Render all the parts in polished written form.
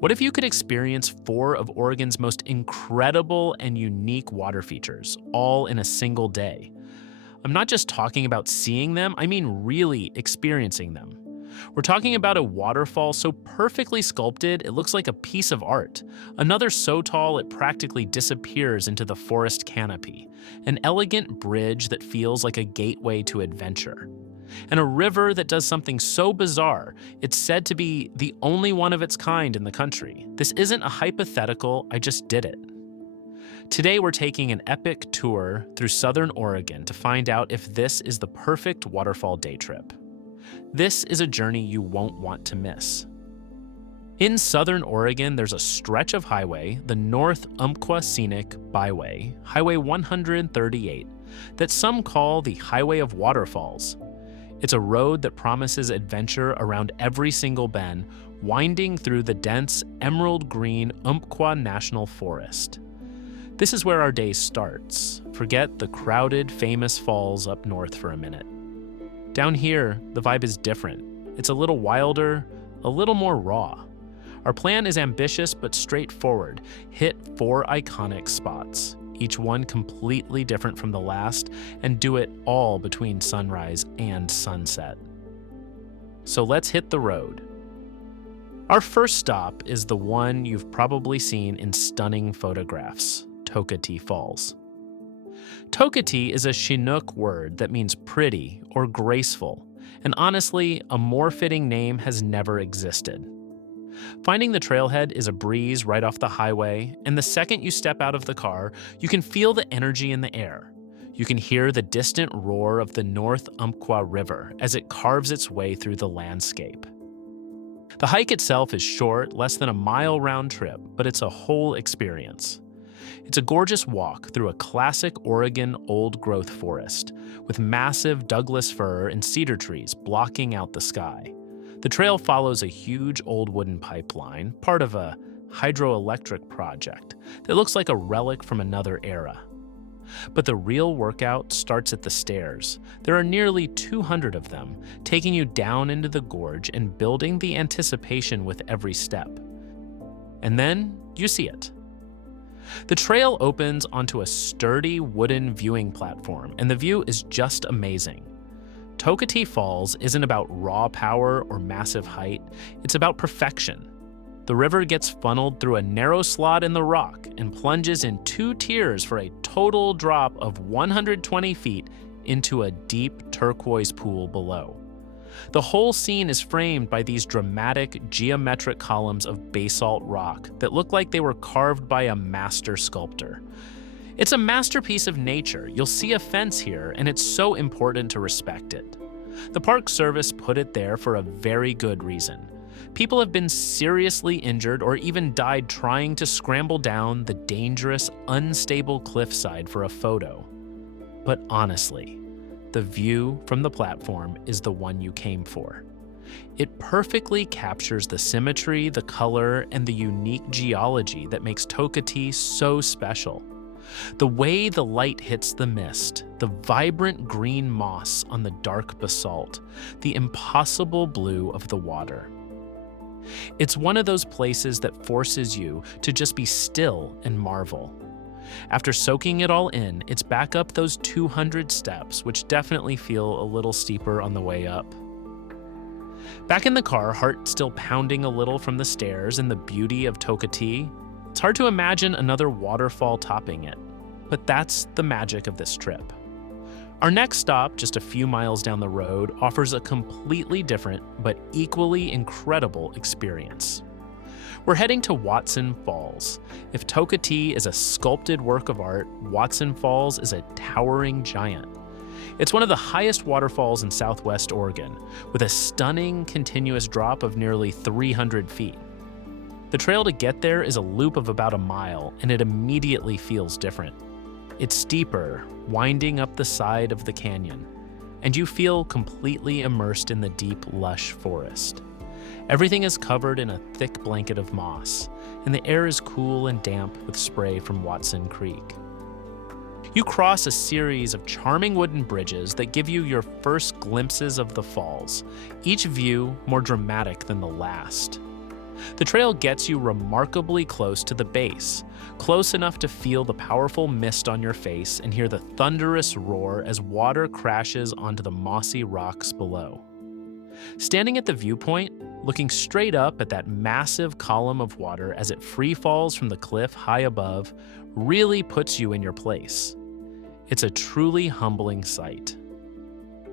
What if you could experience four of Oregon's most incredible and unique water features, all in a single day? I'm not just talking about seeing them, I mean really experiencing them. We're talking about a waterfall so perfectly sculpted it looks like a piece of art, another so tall it practically disappears into the forest canopy, an elegant bridge that feels like a gateway to adventure, and a river that does something so bizarre it's said to be the only one of its kind in the country. This isn't a hypothetical, I just did it. Today we're taking an epic tour through southern Oregon to find out if this is the perfect waterfall day trip. This is a journey you won't want to miss. In southern Oregon, there's a stretch of highway, the North Umpqua Scenic Byway, Highway 138, that some call the Highway of Waterfalls. It's a road that promises adventure around every single bend, winding through the dense emerald green Umpqua National Forest. This is where our day starts. Forget the crowded, famous falls up north for a minute. Down here, the vibe is different. It's a little wilder, a little more raw. Our plan is ambitious but straightforward. Hit 4 iconic spots, each one completely different from the last, and do it all between sunrise and sunset. So let's hit the road. Our first stop is the one you've probably seen in stunning photographs, Toketee Falls. Toketee is a Chinook word that means pretty or graceful, and honestly, a more fitting name has never existed. Finding the trailhead is a breeze right off the highway, and the second you step out of the car, you can feel the energy in the air. You can hear the distant roar of the North Umpqua River as it carves its way through the landscape. The hike itself is short, less than a mile round trip, but it's a whole experience. It's a gorgeous walk through a classic Oregon old-growth forest, with massive Douglas fir and cedar trees blocking out the sky. The trail follows a huge old wooden pipeline, part of a hydroelectric project that looks like a relic from another era. But the real workout starts at the stairs. There are nearly 200 of them, taking you down into the gorge and building the anticipation with every step. And then you see it. The trail opens onto a sturdy wooden viewing platform, and the view is just amazing. Toketee Falls isn't about raw power or massive height, it's about perfection. The river gets funneled through a narrow slot in the rock and plunges in 2 tiers for a total drop of 120 feet into a deep turquoise pool below. The whole scene is framed by these dramatic geometric columns of basalt rock that look like they were carved by a master sculptor. It's a masterpiece of nature. You'll see a fence here, and it's so important to respect it. The Park Service put it there for a very good reason. People have been seriously injured or even died trying to scramble down the dangerous, unstable cliffside for a photo. But honestly, the view from the platform is the one you came for. It perfectly captures the symmetry, the color, and the unique geology that makes Toketee so special. The way the light hits the mist, the vibrant green moss on the dark basalt, the impossible blue of the water. It's one of those places that forces you to just be still and marvel. After soaking it all in, it's back up those 200 steps, which definitely feel a little steeper on the way up. Back in the car, heart still pounding a little from the stairs and the beauty of Toketee, it's hard to imagine another waterfall topping it. But that's the magic of this trip. Our next stop, just a few miles down the road, offers a completely different but equally incredible experience. We're heading to Watson Falls. If Toketee is a sculpted work of art, Watson Falls is a towering giant. It's one of the highest waterfalls in southwest Oregon, with a stunning continuous drop of nearly 300 feet. The trail to get there is a loop of about a mile, and it immediately feels different. It's steeper, winding up the side of the canyon, and you feel completely immersed in the deep, lush forest. Everything is covered in a thick blanket of moss, and the air is cool and damp with spray from Watson Creek. You cross a series of charming wooden bridges that give you your first glimpses of the falls, each view more dramatic than the last. The trail gets you remarkably close to the base, close enough to feel the powerful mist on your face and hear the thunderous roar as water crashes onto the mossy rocks below. Standing at the viewpoint, looking straight up at that massive column of water as it free falls from the cliff high above, really puts you in your place. It's a truly humbling sight.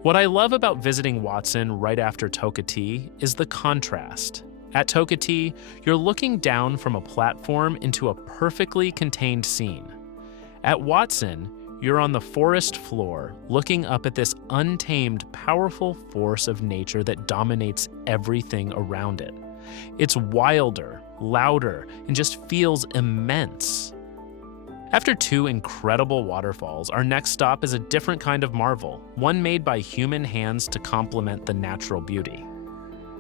What I love about visiting Watson right after Tokati is the contrast. At Tokati, you're looking down from a platform into a perfectly contained scene. At Watson, you're on the forest floor, looking up at this untamed, powerful force of nature that dominates everything around it. It's wilder, louder, and just feels immense. After 2 incredible waterfalls, our next stop is a different kind of marvel, one made by human hands to complement the natural beauty.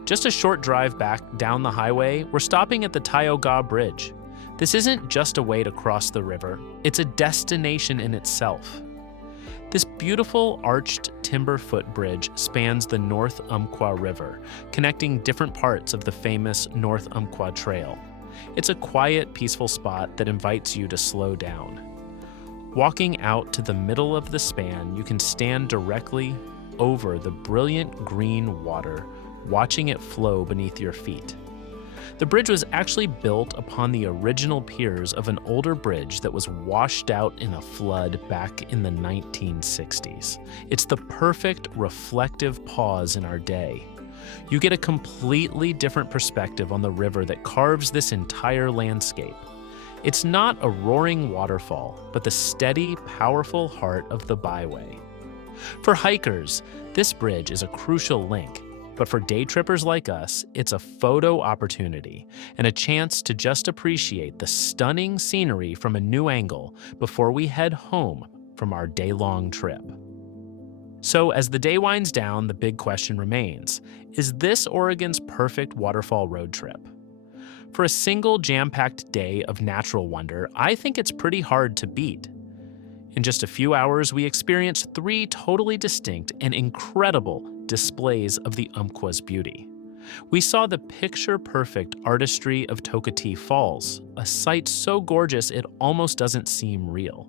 Just a short drive back down the highway, we're stopping at the Tioga Bridge. This isn't just a way to cross the river, it's a destination in itself. This beautiful arched timber footbridge spans the North Umpqua River, connecting different parts of the famous North Umpqua Trail. It's a quiet, peaceful spot that invites you to slow down. Walking out to the middle of the span, you can stand directly over the brilliant green water, watching it flow beneath your feet. The bridge was actually built upon the original piers of an older bridge that was washed out in a flood back in the 1960s. It's the perfect reflective pause in our day. You get a completely different perspective on the river that carves this entire landscape. It's not a roaring waterfall, but the steady, powerful heart of the byway. For hikers, this bridge is a crucial link. But for day trippers like us, it's a photo opportunity and a chance to just appreciate the stunning scenery from a new angle before we head home from our day-long trip. So as the day winds down, the big question remains, is this Oregon's perfect waterfall road trip? For a single jam-packed day of natural wonder, I think it's pretty hard to beat. In just a few hours, we experienced 3 totally distinct and incredible displays of the Umpqua's beauty. We saw the picture-perfect artistry of Tokati Falls, a sight so gorgeous it almost doesn't seem real.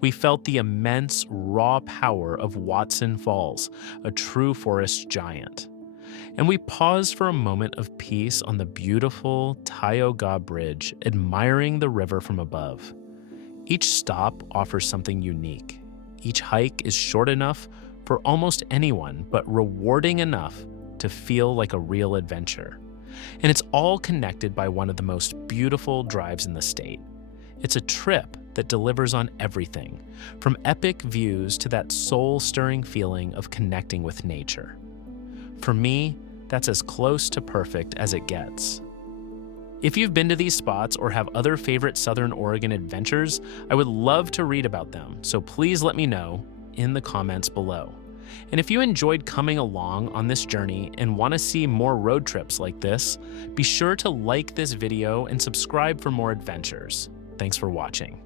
We felt the immense, raw power of Watson Falls, a true forest giant. And we paused for a moment of peace on the beautiful Tioga Bridge, admiring the river from above. Each stop offers something unique. Each hike is short enough for almost anyone, but rewarding enough to feel like a real adventure. And it's all connected by one of the most beautiful drives in the state. It's a trip that delivers on everything, from epic views to that soul-stirring feeling of connecting with nature. For me, that's as close to perfect as it gets. If you've been to these spots or have other favorite Southern Oregon adventures, I would love to read about them, so please let me know in the comments below. And if you enjoyed coming along on this journey and want to see more road trips like this, be sure to like this video and subscribe for more adventures. Thanks for watching.